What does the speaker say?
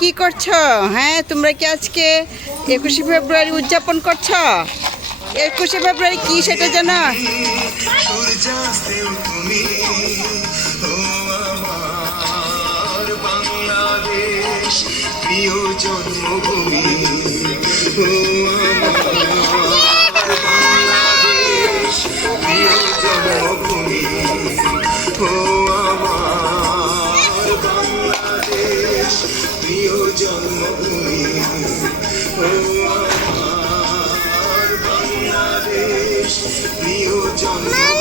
কি করছো? হ্যাঁ, তোমরা কি আজকে 21শে ফেব্রুয়ারি উদযাপন করছো? 21শে ফেব্রুয়ারি কি সেটা জানো? সূর্যাস্তেও তুমি, ও আমার বাংলাদেশ, প্রিয় জন্মভূমি, ও আমার বাংলাদেশ, প্রিয় জন্মভূমি, ও আমার বাংলাদেশ, প্রিয় জন্মভূমি, ও আমার বাংলাদেশ, প্রিয় জন্ম